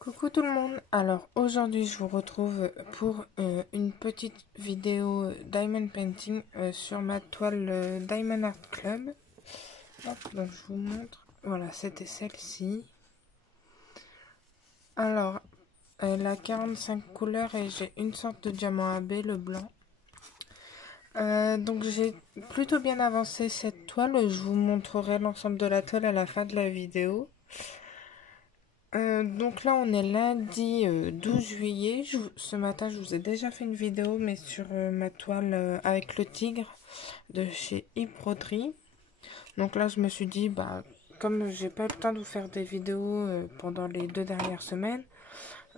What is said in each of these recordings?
Coucou tout le monde, alors aujourd'hui je vous retrouve pour une petite vidéo Diamond Painting sur ma toile Diamond Art Club. Hop, donc je vous montre, voilà c'était celle-ci. Alors elle a 45 couleurs et j'ai une sorte de diamant AB, le blanc. Donc j'ai plutôt bien avancé cette toile, je vous montrerai l'ensemble de la toile à la fin de la vidéo. Donc là on est lundi 12 juillet, ce matin je vous ai déjà fait une vidéo mais sur ma toile avec le tigre de chez Yves Broderie. Donc là je me suis dit comme j'ai pas eu le temps de vous faire des vidéos pendant les 2 dernières semaines,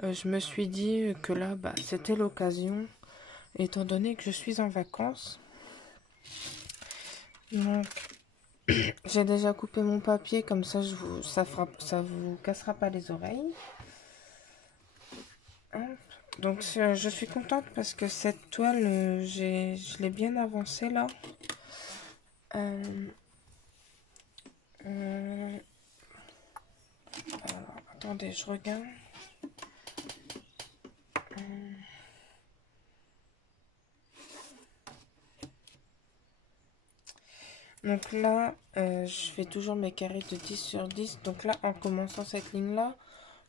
je me suis dit que là c'était l'occasion étant donné que je suis en vacances. Donc j'ai déjà coupé mon papier comme ça ça vous cassera pas les oreilles. Donc je suis contente parce que cette toile, je l'ai bien avancée là. Alors, attendez, je regarde. Donc là, je fais toujours mes carrés de 10 sur 10. Donc là, en commençant cette ligne-là,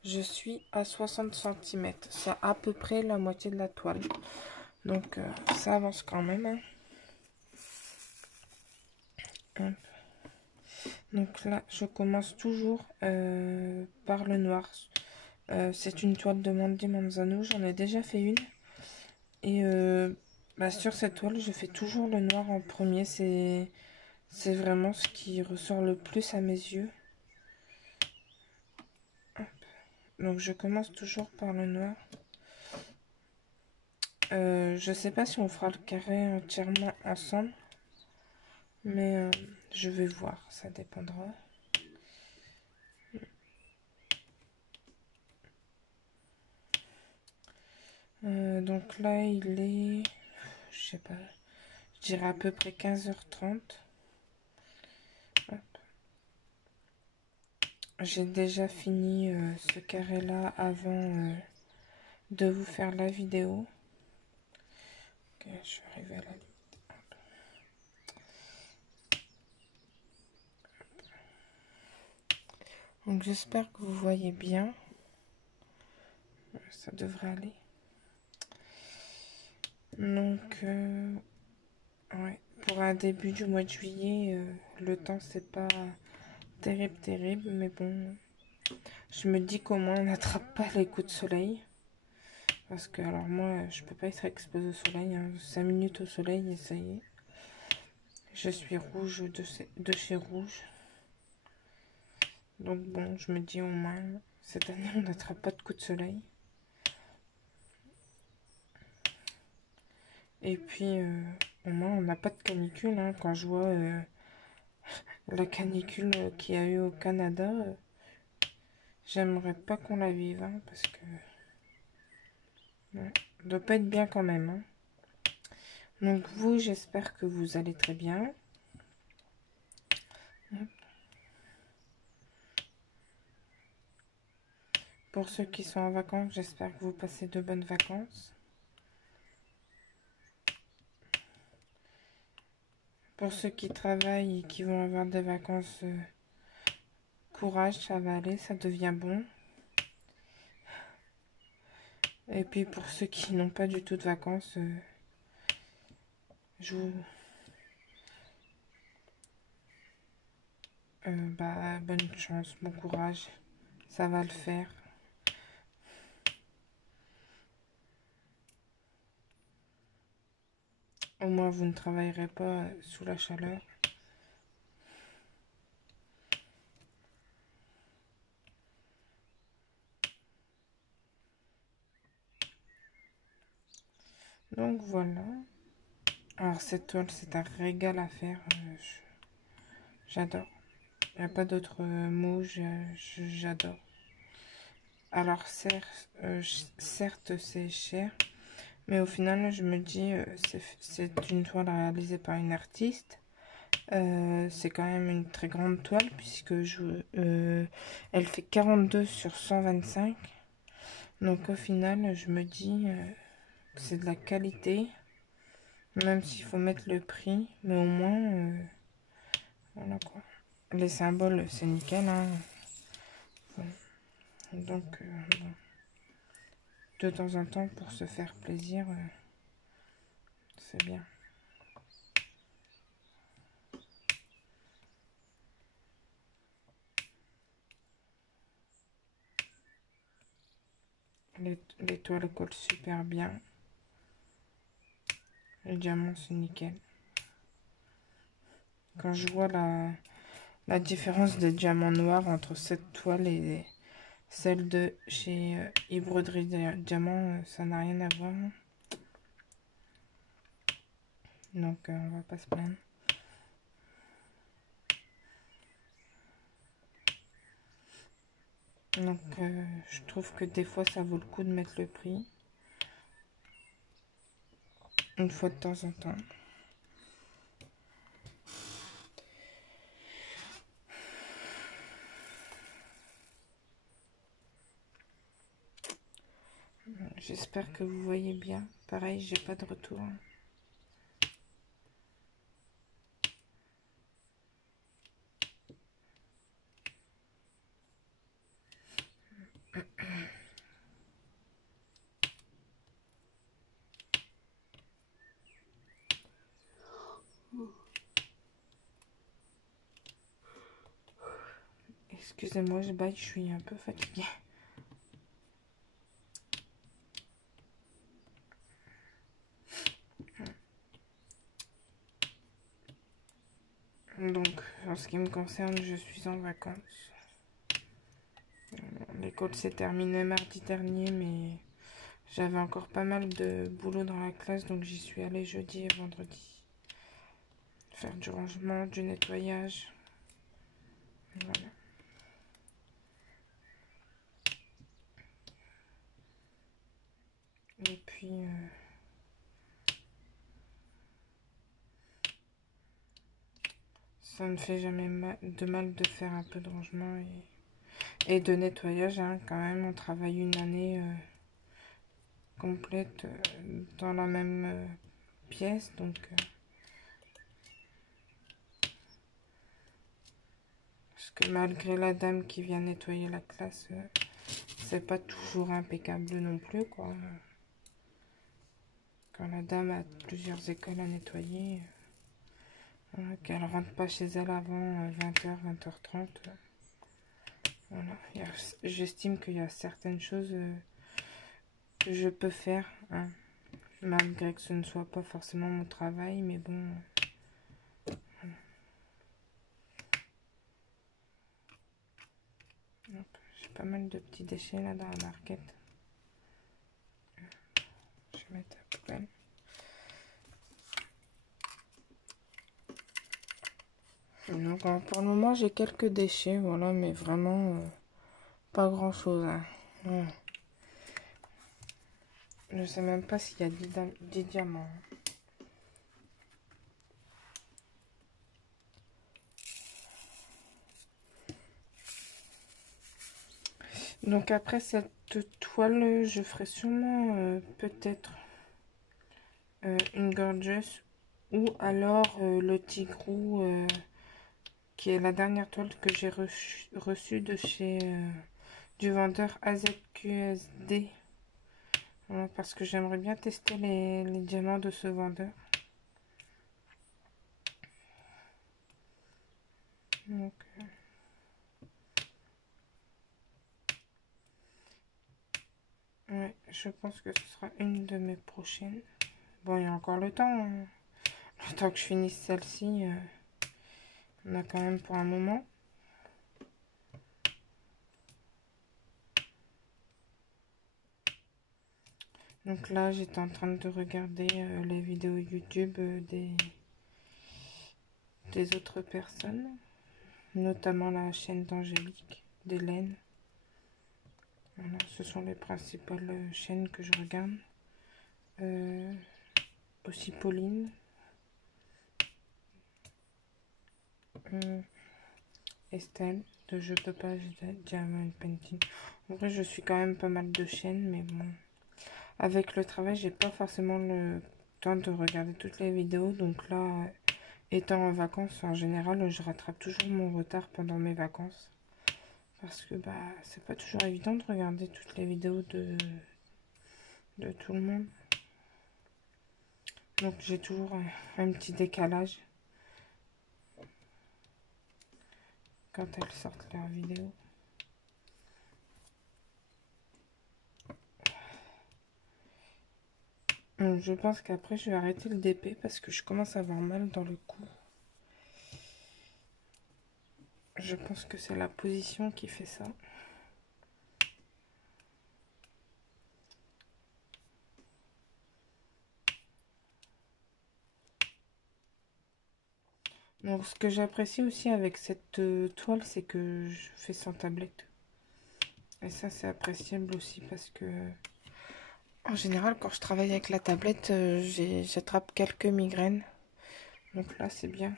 je suis à 60 cm. C'est à peu près la moitié de la toile. Donc ça avance quand même. Hein. Donc là, je commence toujours par le noir. C'est une toile de Mandy Manzano, j'en ai déjà fait une. Et sur cette toile, je fais toujours le noir en premier. C'est vraiment ce qui ressort le plus à mes yeux. Hop. Donc je commence toujours par le noir. Je sais pas si on fera le carré entièrement ensemble. Mais je vais voir, ça dépendra. Donc là, il est, je sais pas, je dirais à peu près 15h30. J'ai déjà fini ce carré là avant de vous faire la vidéo. Ok, je suis arrivée à la limite. Donc j'espère que vous voyez bien. Ça devrait aller. Donc ouais, pour un début du mois de juillet, le temps c'est pas terrible, mais bon, je me dis qu'au moins on n'attrape pas les coups de soleil. Parce que alors moi je peux pas être exposée au soleil, hein. 5 minutes au soleil et ça y est. Je suis rouge de chez rouge. Donc bon, je me dis au moins cette année on n'attrape pas de coups de soleil. Et puis au moins on n'a pas de canicule, hein. Quand je vois la canicule qu'il y a eu au Canada, j'aimerais pas qu'on la vive, hein, parce que ouais, ça doit pas être bien quand même, hein. Donc vous, j'espère que vous allez très bien. Pour ceux qui sont en vacances, j'espère que vous passez de bonnes vacances. Pour ceux qui travaillent et qui vont avoir des vacances, courage, ça va aller, ça devient bon. Et puis pour ceux qui n'ont pas du tout de vacances, je vous... bonne chance, bon courage, ça va le faire. Au moins vous ne travaillerez pas sous la chaleur. Donc voilà. Alors cette toile, c'est un régal à faire. J'adore. Il n'y a pas d'autre mot, j'adore. Alors certes c'est cher, mais au final je me dis c'est une toile réalisée par une artiste. C'est quand même une très grande toile puisque elle fait 42 sur 125. Donc au final, je me dis que c'est de la qualité, même s'il faut mettre le prix, mais au moins, voilà quoi. Les symboles, c'est nickel, hein. Bon. Donc, bon. De temps en temps, pour se faire plaisir, c'est bien. L'étoile colle super bien. Le diamant, c'est nickel. Quand je vois la différence des diamants noirs entre cette toile et celle de chez Broderie Diamant, ça n'a rien à voir. Donc, on va pas se plaindre. Donc, je trouve que des fois, ça vaut le coup de mettre le prix. Une fois de temps en temps. J'espère que vous voyez bien. Pareil, j'ai pas de retour. Excusez-moi, je baille, je suis un peu fatiguée. Donc, en ce qui me concerne, je suis en vacances. L'école s'est terminée mardi dernier, mais j'avais encore pas mal de boulot dans la classe, donc j'y suis allée jeudi et vendredi. Faire du rangement, du nettoyage. Voilà. Et puis, ça ne fait jamais de mal de faire un peu de rangement et de nettoyage. Hein. Quand même, on travaille une année complète dans la même pièce. Donc, parce que malgré la dame qui vient nettoyer la classe, c'est pas toujours impeccable non plus, quoi. Quand la dame a plusieurs écoles à nettoyer, qu'elle rentre pas chez elle avant 20h, 20h30. Voilà. J'estime qu'il y a certaines choses que je peux faire, hein, malgré que ce ne soit pas forcément mon travail, mais bon. J'ai pas mal de petits déchets là dans la marquette. Je vais mettre à la poubelle. Donc, pour le moment, j'ai quelques déchets, voilà, mais vraiment pas grand chose. Hein. Ouais. Je sais même pas s'il y a 10 diamants. Donc après cette toile, je ferai sûrement peut-être une gorgeous ou alors le tigrou qui est la dernière toile que j'ai reçue de chez du vendeur AZQSD. Voilà, parce que j'aimerais bien tester les diamants de ce vendeur. Donc, ouais, je pense que ce sera une de mes prochaines. Bon, il y a encore le temps. Hein. Le temps que je finisse celle-ci, on a quand même pour un moment. Donc là, j'étais en train de regarder les vidéos YouTube des autres personnes, notamment la chaîne d'Angélique, d'Hélène. Voilà, ce sont les principales chaînes que je regarde. Aussi Pauline. Estelle de je peux pas diamond painting. En vrai, je suis quand même pas mal de chaînes, mais bon. Avec le travail, j'ai pas forcément le temps de regarder toutes les vidéos. Donc là, étant en vacances, en général, je rattrape toujours mon retard pendant mes vacances. Parce que bah, c'est pas toujours évident de regarder toutes les vidéos de tout le monde. Donc j'ai toujours un petit décalage quand elles sortent leurs vidéos. Donc je pense qu'après je vais arrêter le DP parce que je commence à avoir mal dans le cou. Je pense que c'est la position qui fait ça. Donc ce que j'apprécie aussi avec cette toile, c'est que je fais sans tablette. Et ça c'est appréciable aussi parce que en général quand je travaille avec la tablette, j'attrape quelques migraines. Donc là c'est bien.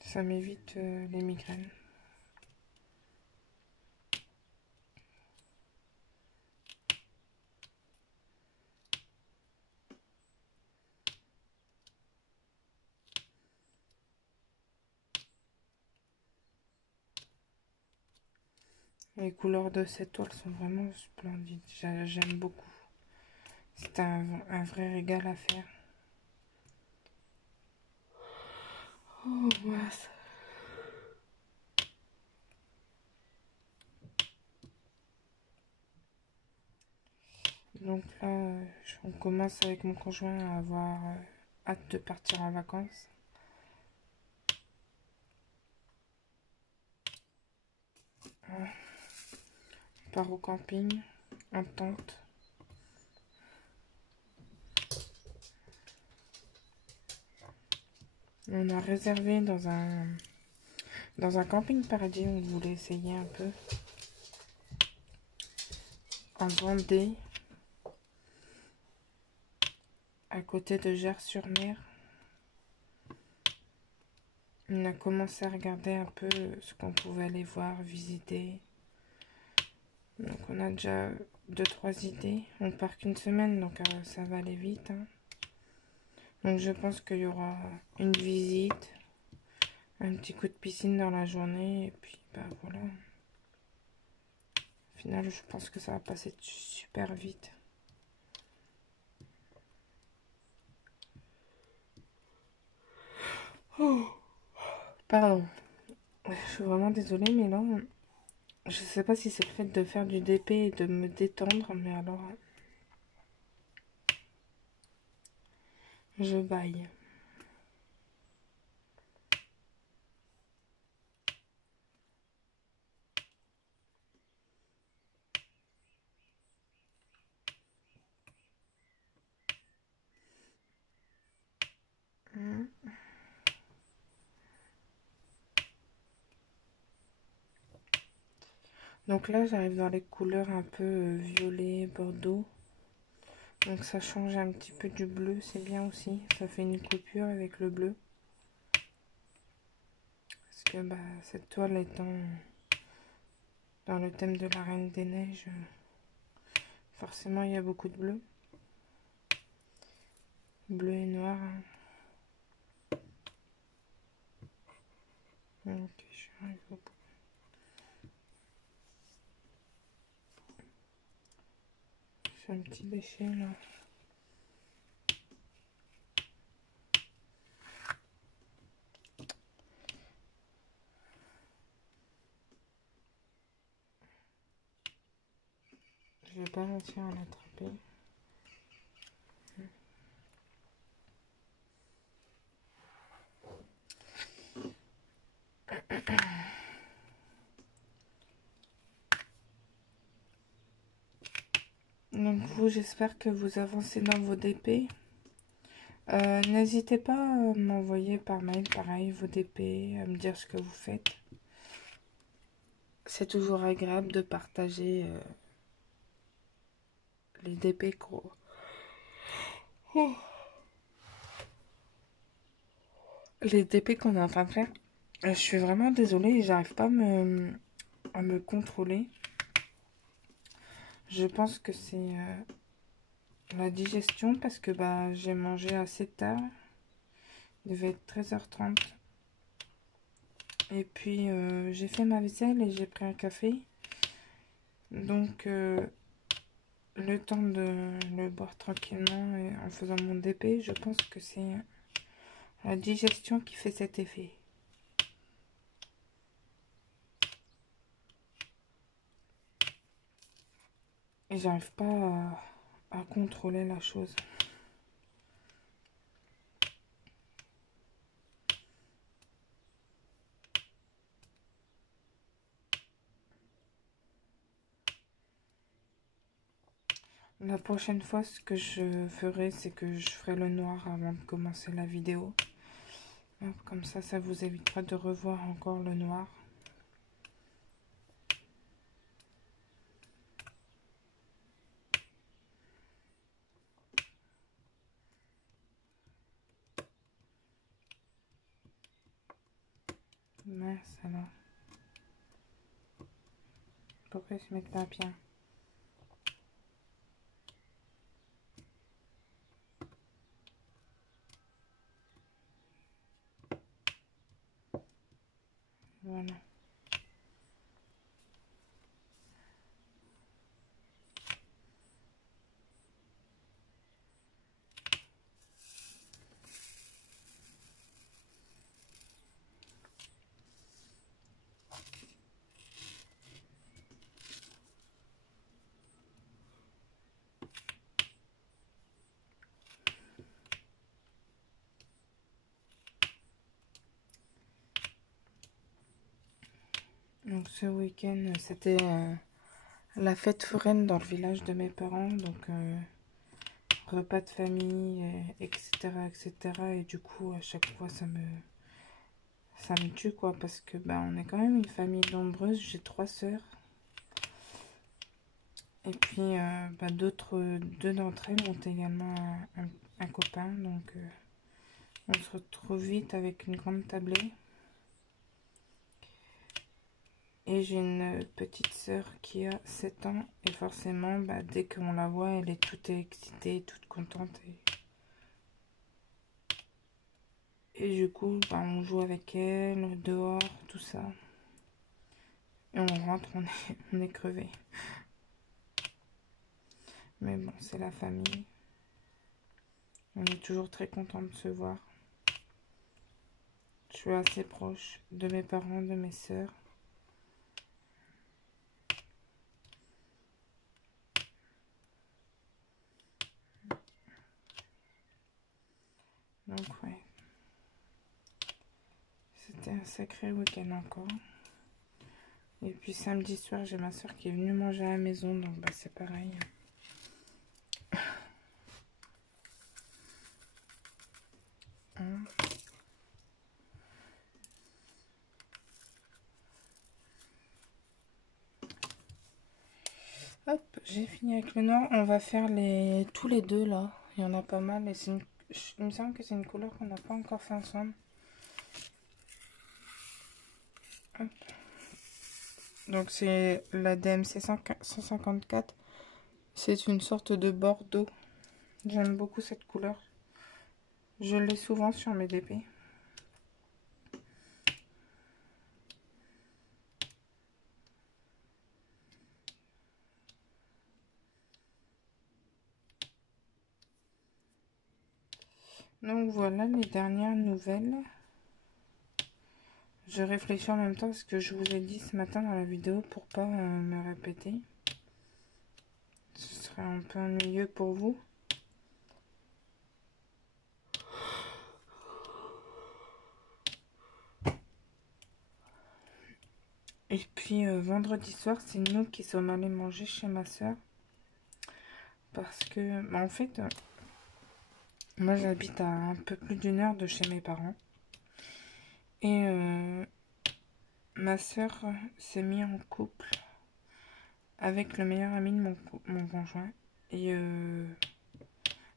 Ça m'évite les migraines. Les couleurs de cette toile sont vraiment splendides. J'aime beaucoup. C'est un vrai régal à faire. Oh, mince. Donc là, on commence avec mon conjoint à avoir hâte de partir en vacances. On part au camping, en tente. On a réservé dans un camping paradis. On voulait essayer un peu. En Vendée, à côté de Gers-sur-Mer. On a commencé à regarder un peu ce qu'on pouvait aller voir, visiter. Donc on a déjà 2-3 idées. On part qu'une semaine, donc ça va aller vite. Hein. Donc je pense qu'il y aura une visite, un petit coup de piscine dans la journée, et puis bah voilà. Au final, je pense que ça va passer super vite. Oh, pardon. Je suis vraiment désolée, mais là, je sais pas si c'est le fait de faire du DP et de me détendre, mais alors, je baille. Donc là, j'arrive dans les couleurs un peu violet, bordeaux. Donc ça change un petit peu du bleu, c'est bien aussi. Ça fait une coupure avec le bleu. Parce que bah, cette toile étant dans le thème de la Reine des Neiges, forcément il y a beaucoup de bleu. Bleu et noir. Ok, je arrive au bout. C'est un petit déchet là. Je vais pas réussir à l'attraper. Donc vous, j'espère que vous avancez dans vos DP. N'hésitez pas à m'envoyer par mail, pareil, vos DP, à me dire ce que vous faites. C'est toujours agréable de partager les DP gros. Oh. les TP qu'on est en train de faire. Je suis vraiment désolée, j'arrive pas à me contrôler. Je pense que c'est la digestion parce que bah j'ai mangé assez tard. Il devait être 13h30. Et puis j'ai fait ma vaisselle et j'ai pris un café. Donc le temps de le boire tranquillement et en faisant mon DP, je pense que c'est la digestion qui fait cet effet. Et j'arrive pas à contrôler la chose. La prochaine fois, ce que je ferai, c'est que je ferai le noir avant de commencer la vidéo. Comme ça vous évitera de revoir encore le noir. Mince alors. Pourquoi ils se mettent pas bien? Voilà. Donc ce week-end, c'était la fête foraine dans le village de mes parents. Donc repas de famille, etc., etc. Et du coup, à chaque fois, ça me tue, quoi. Parce que bah, on est quand même une famille nombreuse. J'ai 3 sœurs. Et puis, bah, deux d'entre elles ont également un copain. Donc, on se retrouve vite avec une grande tablée. Et j'ai une petite sœur qui a 7 ans. Et forcément, bah, dès qu'on la voit, elle est toute excitée, toute contente. Et du coup, bah, on joue avec elle, dehors, tout ça. Et on rentre, on est crevé. Mais bon, c'est la famille. On est toujours très content de se voir. Je suis assez proche de mes parents, de mes sœurs. Donc ouais, c'était un sacré week-end encore. Et puis samedi soir, j'ai ma soeur qui est venue manger à la maison, donc bah c'est pareil. Hein. Hop, j'ai fini avec le noir. On va faire tous les deux là. Il y en a pas mal et il me semble que c'est une couleur qu'on n'a pas encore fait ensemble. Hop. Donc c'est la DMC 154. C'est une sorte de bordeaux. J'aime beaucoup cette couleur. Je l'ai souvent sur mes DP. Donc voilà les dernières nouvelles. Je réfléchis en même temps à ce que je vous ai dit ce matin dans la vidéo pour pas me répéter. Ce serait un peu ennuyeux pour vous. Et puis vendredi soir, c'est nous qui sommes allés manger chez ma soeur. Parce que, bah, en fait, moi j'habite à un peu plus d'1 heure de chez mes parents. Et ma soeur s'est mise en couple avec le meilleur ami de mon conjoint. Et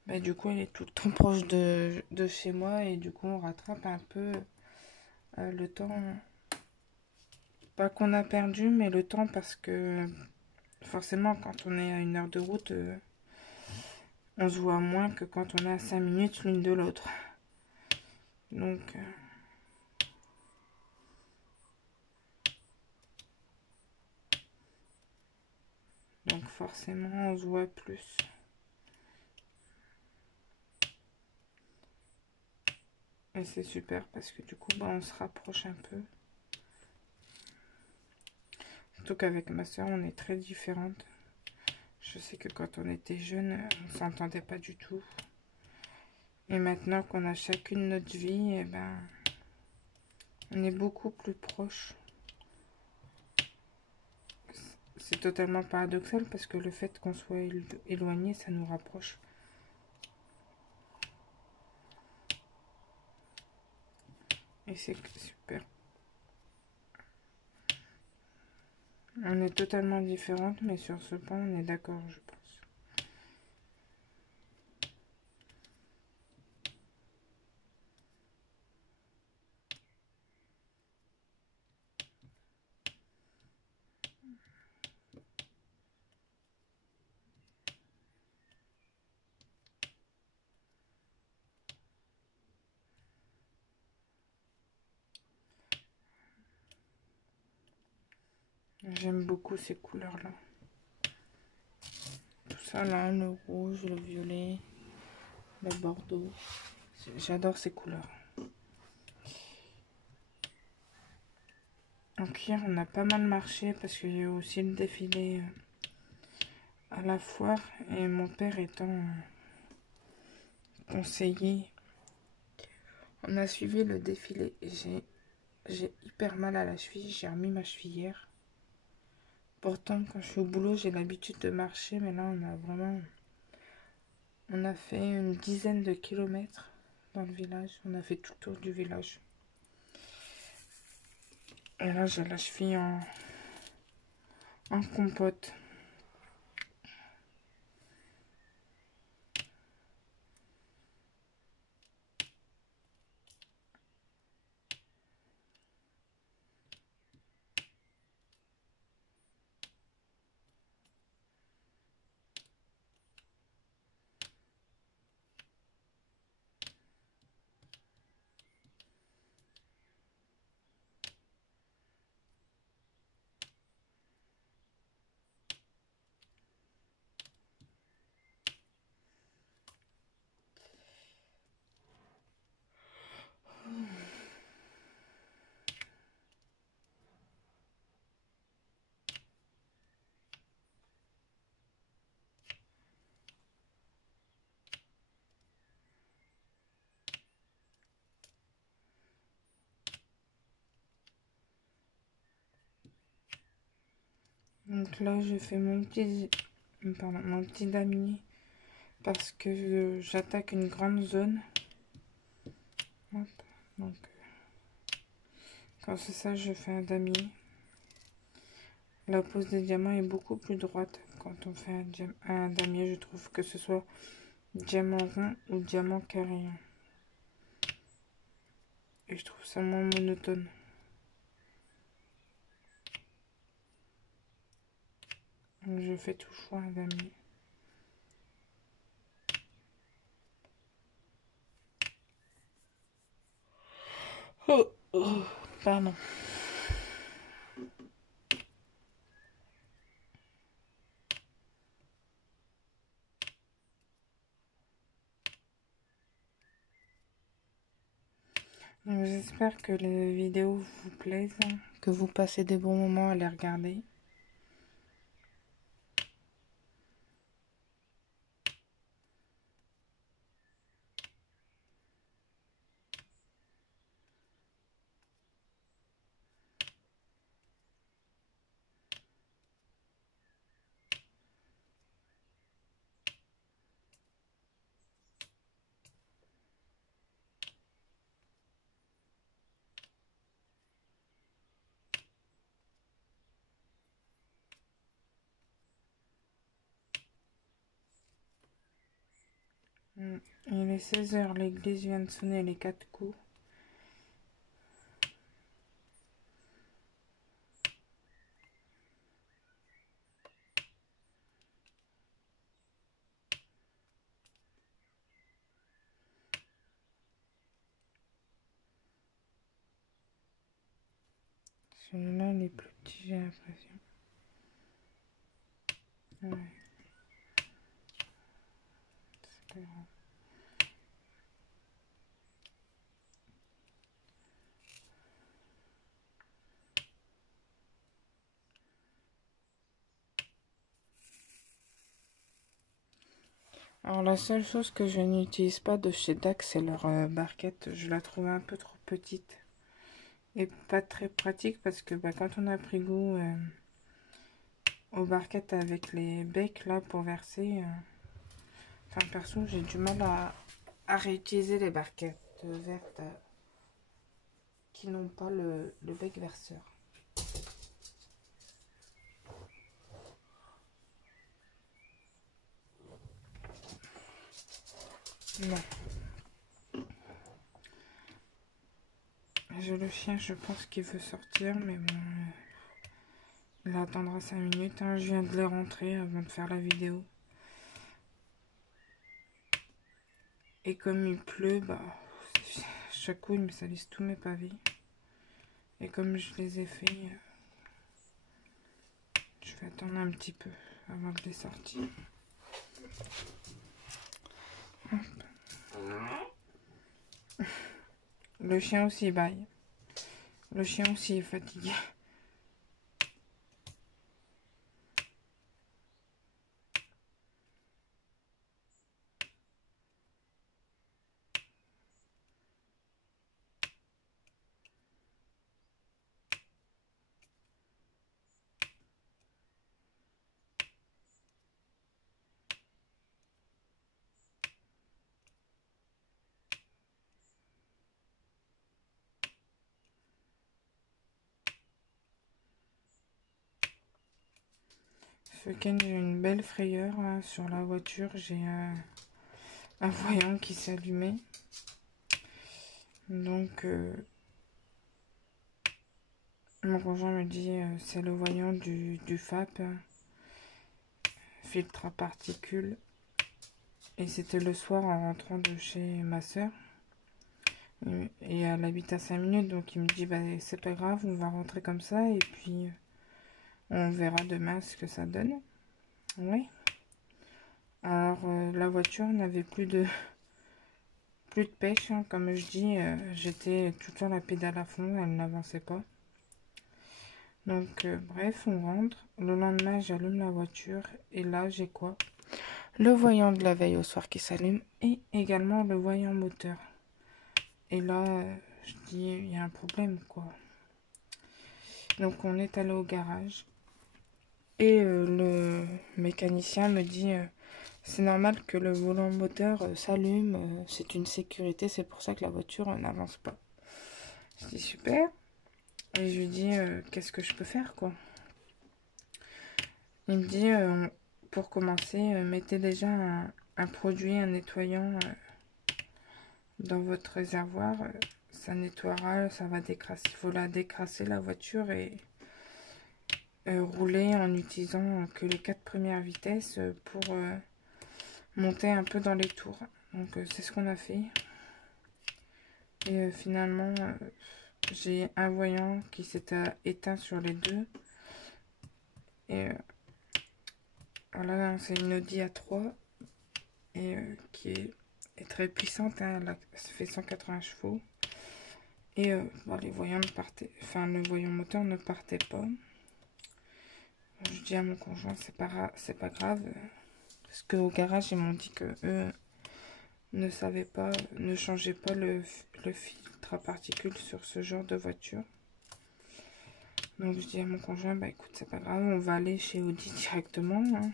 Bah, du coup, elle est tout le temps proche de chez moi et du coup, on rattrape un peu le temps. Pas qu'on a perdu, mais le temps parce que forcément, quand on est à 1 heure de route, on se voit moins que quand on est à 5 minutes l'une de l'autre. Donc forcément, on se voit plus. Et c'est super parce que du coup, bah, on se rapproche un peu. Surtout qu'avec ma soeur, on est très différentes. Je sais que quand on était jeunes, on s'entendait pas du tout. Et maintenant qu'on a chacune notre vie, eh ben, on est beaucoup plus proches. C'est totalement paradoxal parce que le fait qu'on soit éloigné, ça nous rapproche. Et c'est super. On est totalement différentes, mais sur ce point, on est d'accord, je pense. J'aime beaucoup ces couleurs-là. Tout ça là, le rouge, le violet, le bordeaux. J'adore ces couleurs. Donc hier, on a pas mal marché parce qu'il y a eu aussi le défilé à la foire. Et mon père étant conseiller, on a suivi le défilé. J'ai hyper mal à la cheville, j'ai remis ma cheville hier. Pourtant, quand je suis au boulot, j'ai l'habitude de marcher, mais là, on a fait une dizaine de kilomètres dans le village. On a fait tout le tour du village. Et là, j'ai la cheville en compote. Donc là, je fais mon petit damier parce que j'attaque une grande zone. Hop. Donc, quand c'est ça, je fais un damier. La pose des diamants est beaucoup plus droite quand on fait un damier, je trouve, que ce soit diamant rond ou diamant carré. Et je trouve ça moins monotone. Donc je fais toujours un damier. Oh, oh, pardon. J'espère que les vidéos vous plaisent, que vous passez des bons moments à les regarder. Il est 16 h, l'église vient de sonner les 4 coups. Celui-là, il est plus petit, j'ai l'impression. Ouais. C'est pas grave. Alors la seule chose que je n'utilise pas de chez DAC, c'est leur barquette. Je la trouve un peu trop petite et pas très pratique parce que quand on a pris goût aux barquettes avec les becs là pour verser, enfin perso j'ai du mal à réutiliser les barquettes vertes qui n'ont pas le bec verseur. Non. J'ai le chien, je pense qu'il veut sortir, mais bon, il attendra 5 minutes. Hein. Je viens de les rentrer avant de faire la vidéo. Et comme il pleut, chaque coup il me salisse tous mes pavés. Et comme je les ai fait, je vais attendre un petit peu avant de les sortir. Le chien aussi baille. Le chien aussi est fatigué. Ce week-end, j'ai une belle frayeur là, sur la voiture. J'ai un voyant qui s'allumait. Donc, mon conjoint me dit c'est le voyant du FAP, filtre à particules. Et c'était le soir en rentrant de chez ma soeur. Et elle habite à 5 minutes, donc il me dit c'est pas grave, on va rentrer comme ça et puis on verra demain ce que ça donne. Oui. Alors la voiture n'avait plus de pêche, hein, comme je dis, j'étais tout le temps la pédale à fond, elle n'avançait pas. Donc bref, on rentre. Le lendemain, j'allume la voiture et là j'ai quoi? Le voyant de la veille au soir qui s'allume et également le voyant moteur. Et là, je dis, il y a un problème, quoi. Donc, on est allé au garage. Et le mécanicien me dit, c'est normal que le volant moteur s'allume. C'est une sécurité, c'est pour ça que la voiture n'avance pas. Je dis, super. Et je lui dis, qu'est-ce que je peux faire, quoi? Il me dit, pour commencer, mettez déjà un produit, un nettoyant dans votre réservoir. Ça nettoiera, ça va décrasser. Il faut la décrasser la voiture et rouler en utilisant que les 4 premières vitesses pour monter un peu dans les tours. Donc c'est ce qu'on a fait. Et finalement, j'ai un voyant qui s'était éteint sur les deux. Et voilà, c'est une Audi A3 et qui est très puissante. Hein, ça fait 180 chevaux. Et les voyants ne partaient, enfin le voyant moteur ne partait pas. Je dis à mon conjoint, c'est pas grave. Parce qu'au garage, ils m'ont dit que eux ne savaient pas, ne changeaient pas le filtre à particules sur ce genre de voiture. Donc je dis à mon conjoint, écoute, c'est pas grave, on va aller chez Audi directement. Hein.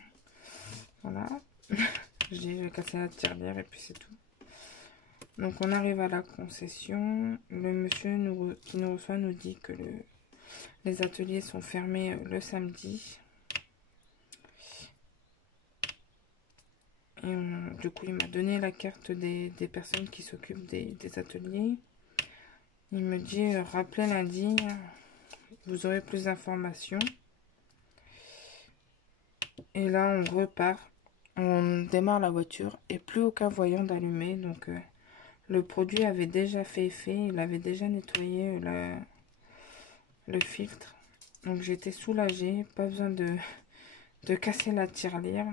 Voilà. Je dis, je vais casser la tirelire et puis c'est tout. Donc on arrive à la concession. Le monsieur qui nous reçoit nous dit que les ateliers sont fermés le samedi. Et Et du coup, il m'a donné la carte des personnes qui s'occupent des ateliers. Il me dit, rappelez lundi, vous aurez plus d'informations. Et là, on repart. On démarre la voiture et plus aucun voyant d'allumé. Donc, le produit avait déjà fait effet. Il avait déjà nettoyé le filtre. Donc, j'étais soulagée. Pas besoin de casser la tirelire.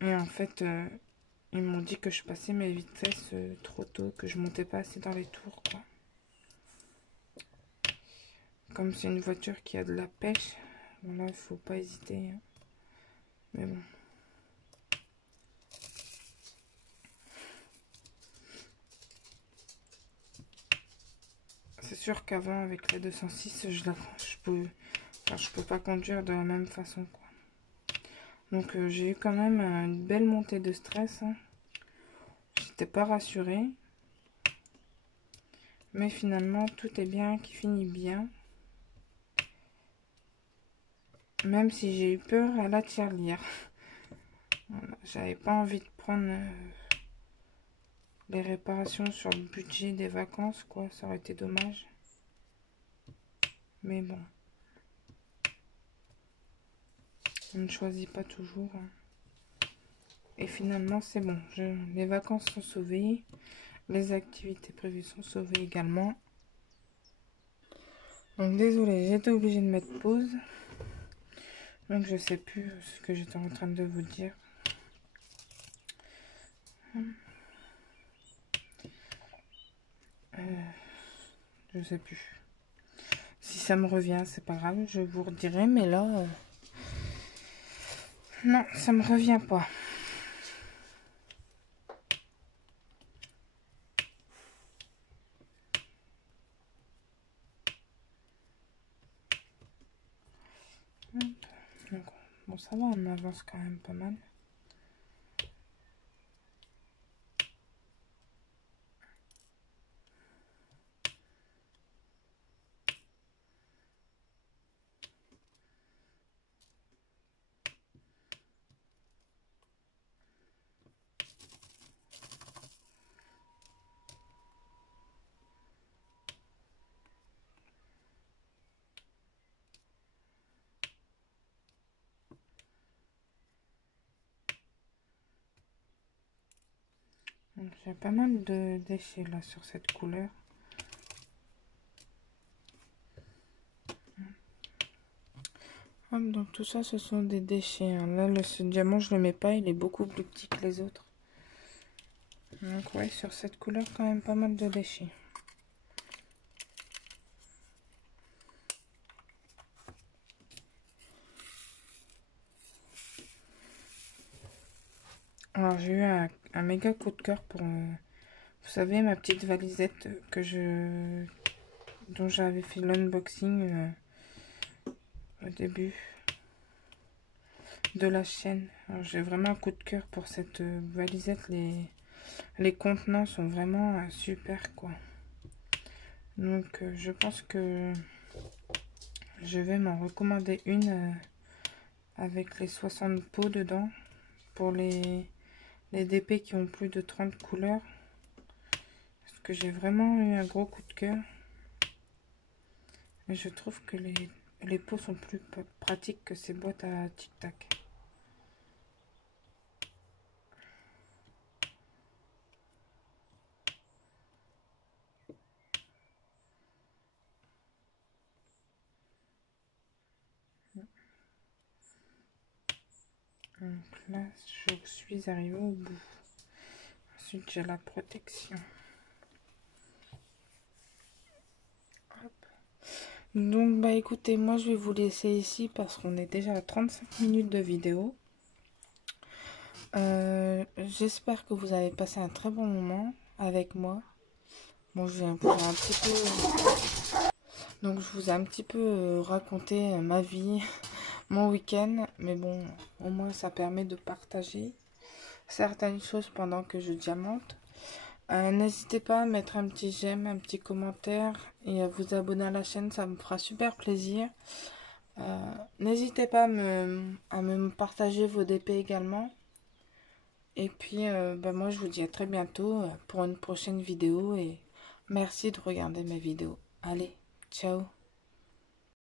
Et en fait, ils m'ont dit que je passais mes vitesses trop tôt, que je montais pas assez dans les tours, quoi. Comme c'est une voiture qui a de la pêche, voilà, il faut pas hésiter. Hein. Mais bon. C'est sûr qu'avant, avec la 206, je peux pas conduire de la même façon, quoi. Donc, j'ai eu quand même une belle montée de stress. Hein. J'étais pas rassurée. Mais finalement, tout est bien qui finit bien. Même si j'ai eu peur à la tirelire. Voilà, j'avais pas envie de prendre les réparations sur le budget des vacances, quoi. Ça aurait été dommage. Mais bon. On ne choisit pas toujours. Hein. Et finalement, c'est bon. Les vacances sont sauvées. Les activités prévues sont sauvées également. Donc, désolé, j'étais obligée de mettre pause. Donc, je sais plus ce que j'étais en train de vous dire. Je sais plus. Si ça me revient, c'est pas grave, je vous redirai. Mais là, non, ça me revient pas. Donc, bon, ça va, on avance quand même pas mal. Donc, j'ai pas mal de déchets là sur cette couleur. Hop, donc tout ça, ce sont des déchets. Hein. Là, ce diamant, je le mets pas, il est beaucoup plus petit que les autres. Donc ouais, sur cette couleur, quand même pas mal de déchets. Alors j'ai eu un méga coup de cœur pour, vous savez, ma petite valisette dont j'avais fait l'unboxing au début de la chaîne. J'ai vraiment un coup de cœur pour cette valisette. Les contenants sont vraiment super, quoi. Donc je pense que je vais m'en recommander une avec les 60 pots dedans pour les DP qui ont plus de 30 couleurs. Parce que j'ai vraiment eu un gros coup de cœur. Et je trouve que les pots sont plus pratiques que ces boîtes à tic-tac. Donc là, je suis arrivée au bout. Ensuite, j'ai la protection. Hop. Donc, bah écoutez, moi je vais vous laisser ici parce qu'on est déjà à 35 minutes de vidéo. J'espère que vous avez passé un très bon moment avec moi. Bon, je viens pour un petit peu... Donc, je vous ai un petit peu raconté ma vie, mon week-end. Mais bon, au moins ça permet de partager certaines choses pendant que je diamante. N'hésitez pas à mettre un petit j'aime, un petit commentaire et à vous abonner à la chaîne, ça me fera super plaisir. N'hésitez pas à me partager vos DP également. Et puis, moi, je vous dis à très bientôt pour une prochaine vidéo. Et merci de regarder mes vidéos. Allez, ciao!